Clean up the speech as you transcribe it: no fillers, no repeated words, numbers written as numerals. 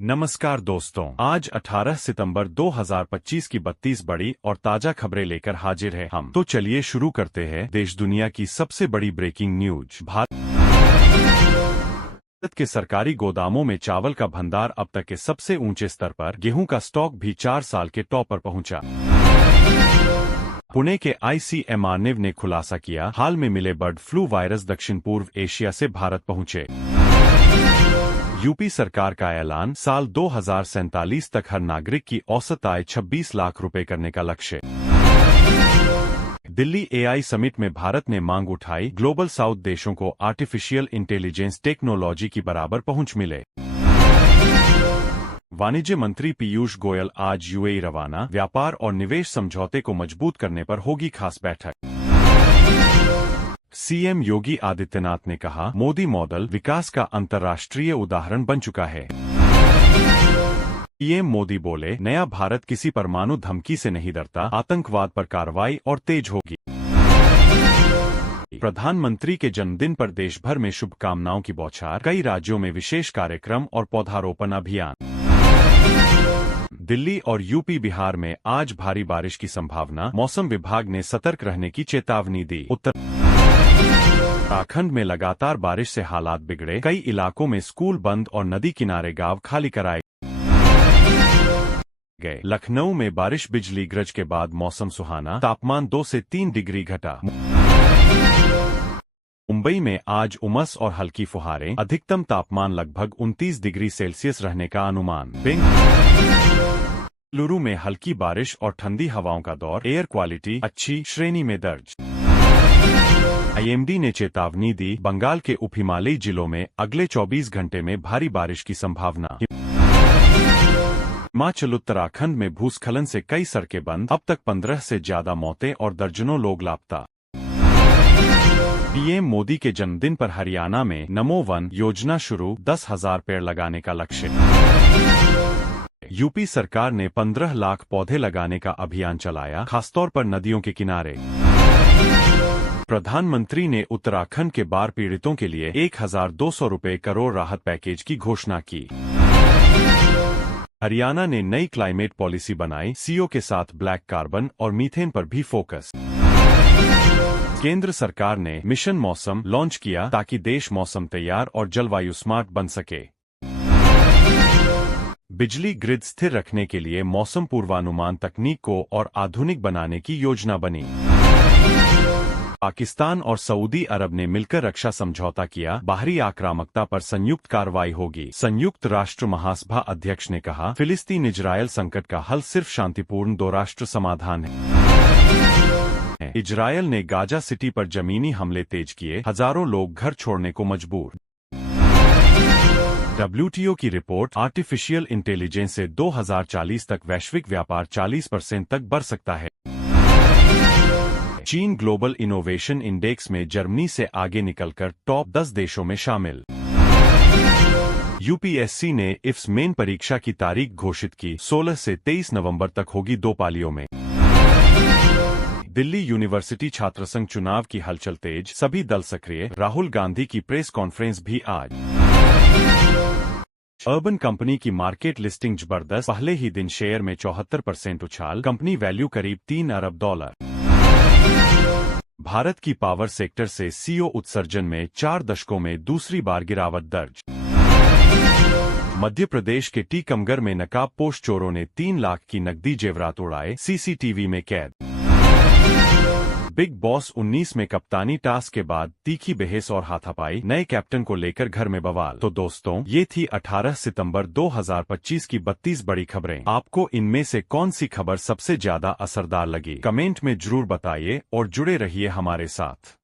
नमस्कार दोस्तों, आज 18 सितंबर 2025 की 32 बड़ी और ताजा खबरें लेकर हाजिर है हम। तो चलिए शुरू करते हैं देश दुनिया की सबसे बड़ी ब्रेकिंग न्यूज। भारत के सरकारी गोदामों में चावल का भंडार अब तक के सबसे ऊंचे स्तर पर, गेहूं का स्टॉक भी 4 साल के टॉप पर पहुंचा। पुणे के ICMR ने खुलासा किया, हाल में मिले बर्ड फ्लू वायरस दक्षिण पूर्व एशिया से भारत पहुंचे। यूपी सरकार का ऐलान, साल 2047 तक हर नागरिक की औसत आय 26 लाख रुपए करने का लक्ष्य। दिल्ली AI समिट में भारत ने मांग उठाई, ग्लोबल साउथ देशों को आर्टिफिशियल इंटेलिजेंस टेक्नोलॉजी की बराबर पहुंच मिले। वाणिज्य मंत्री पीयूष गोयल आज UAE रवाना, व्यापार और निवेश समझौते को मजबूत करने पर होगी खास बैठक। CM योगी आदित्यनाथ ने कहा, मोदी मॉडल विकास का अंतर्राष्ट्रीय उदाहरण बन चुका है। PM मोदी बोले, नया भारत किसी परमाणु धमकी से नहीं डरता, आतंकवाद पर कार्रवाई और तेज होगी। प्रधानमंत्री के जन्मदिन पर देश भर में शुभकामनाओं की बौछार, कई राज्यों में विशेष कार्यक्रम और पौधारोपण अभियान। दिल्ली और यूपी बिहार में आज भारी बारिश की संभावना, मौसम विभाग ने सतर्क रहने की चेतावनी दी। उत्तराखंड में लगातार बारिश से हालात बिगड़े, कई इलाकों में स्कूल बंद और नदी किनारे गांव खाली कराए गए। लखनऊ में बारिश बिजली गरज के बाद मौसम सुहाना, तापमान 2 से 3 डिग्री घटा। मुंबई में आज उमस और हल्की फुहारें, अधिकतम तापमान लगभग 29 डिग्री सेल्सियस रहने का अनुमान। बेंगलुरु में हल्की बारिश और ठंडी हवाओं का दौर, एयर क्वालिटी अच्छी श्रेणी में दर्ज। IMD ने चेतावनी दी, बंगाल के उप हिमालयी जिलों में अगले 24 घंटे में भारी बारिश की संभावना। हिमाचल उत्तराखंड में भूस्खलन से कई सड़कें बंद, अब तक 15 से ज्यादा मौतें और दर्जनों लोग लापता। PM मोदी के जन्मदिन पर हरियाणा में नमो वन योजना शुरू, 10,000 पेड़ लगाने का लक्ष्य। यूपी सरकार ने 15 लाख पौधे लगाने का अभियान चलाया, खासतौर पर नदियों के किनारे। प्रधानमंत्री ने उत्तराखंड के बाढ़ पीड़ितों के लिए 1,200 रुपए करोड़ राहत पैकेज की घोषणा की। हरियाणा ने नई क्लाइमेट पॉलिसी बनाई, CO के साथ ब्लैक कार्बन और मीथेन पर भी फोकस। केंद्र सरकार ने मिशन मौसम लॉन्च किया, ताकि देश मौसम तैयार और जलवायु स्मार्ट बन सके। बिजली ग्रिड स्थिर रखने के लिए मौसम पूर्वानुमान तकनीक को और आधुनिक बनाने की योजना बनी। पाकिस्तान और सऊदी अरब ने मिलकर रक्षा समझौता किया, बाहरी आक्रामकता पर संयुक्त कार्रवाई होगी। संयुक्त राष्ट्र महासभा अध्यक्ष ने कहा, फिलिस्तीन इजरायल संकट का हल सिर्फ शांतिपूर्ण 2 राष्ट्र समाधान है। इजरायल ने गाजा सिटी पर जमीनी हमले तेज किए, हजारों लोग घर छोड़ने को मजबूर। WTO की रिपोर्ट, आर्टिफिशियल इंटेलिजेंस से 2040 तक वैश्विक व्यापार 40% तक बढ़ सकता है। चीन ग्लोबल इनोवेशन इंडेक्स में जर्मनी से आगे निकलकर टॉप 10 देशों में शामिल। UPSC ने IFS मेन परीक्षा की तारीख घोषित की, 16 से 23 नवंबर तक होगी 2 पालियों में। दिल्ली यूनिवर्सिटी छात्रसंघ चुनाव की हलचल तेज, सभी दल सक्रिय, राहुल गांधी की प्रेस कॉन्फ्रेंस भी आज। अर्बन कंपनी की मार्केट लिस्टिंग जबरदस्त, पहले ही दिन शेयर में 74% उछाल, कंपनी वैल्यू करीब $3 अरब। भारत की पावर सेक्टर से CO उत्सर्जन में 4 दशकों में दूसरी बार गिरावट दर्ज। मध्य प्रदेश के टीकमगढ़ में नकाबपोश चोरों ने 3 लाख की नकदी जेवरात उड़ाए, CCTV में कैद। बिग बॉस 19 में कप्तानी टास्क के बाद तीखी बहस और हाथापाई, नए कैप्टन को लेकर घर में बवाल। तो दोस्तों, ये थी 18 सितंबर 2025 की 32 बड़ी खबरें। आपको इनमें से कौन सी खबर सबसे ज्यादा असरदार लगी? कमेंट में जरूर बताइए और जुड़े रहिए हमारे साथ।